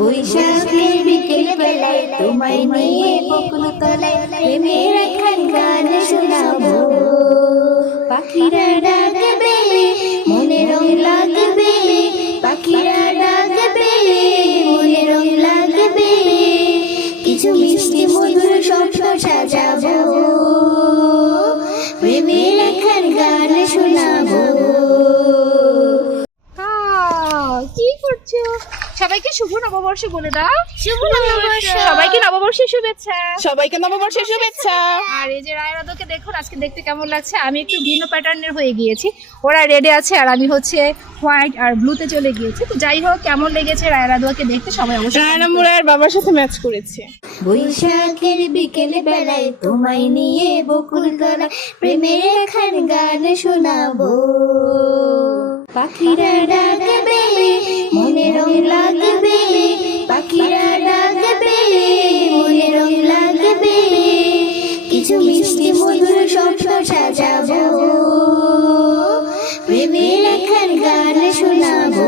বৈশাখের বিকেল বেলায় তোমায় নিয়ে বকুল তলায় প্রেমের একখান গান শোনাবো। পাখিরা ডাকবে মনে রং লাগবে, পাখিরা ডাকবে মনে রং লাগবে, কিছু মিষ্টি মধুর স্বপ্ন সাজাবো, প্রেমের একখান গান শোনাবো। কি করছো? সবাইকে শুভ নববর্ষ বলে দাও। শুভ নববর্ষ। সবাইকে নববর্ষের শুভেচ্ছা। সবাইকে নববর্ষের শুভেচ্ছা। আর এই যে রায়রাদকে দেখুন, আজকে দেখতে কেমন লাগছে। আমি একটু ভিন্ন প্যাটার্নের হয়ে গিয়েছি, ওরা রেডে আছে আর আমি হচ্ছে হোয়াইট আর ব্লুতে চলে গিয়েছি। তো যাই হোক, কেমন লেগেছে রায়রাদকে দেখতে সবাই অবশ্যই রায়না মুরার বাবার সাথে ম্যাচ করেছে। বৈশাখের বিকেল বেলায় তোমায় নিয়ে বকুল তলায় প্রেমের একখান গান শোনাবো। পাখিরা ডাকবে মনে রং লাগবে, পাখিরা ডাকবে মনে রং লাগবে, কিছু মিষ্টি মধুর স্বপ্ন সাজাবো, প্রেমের একখান গান শোনাবো।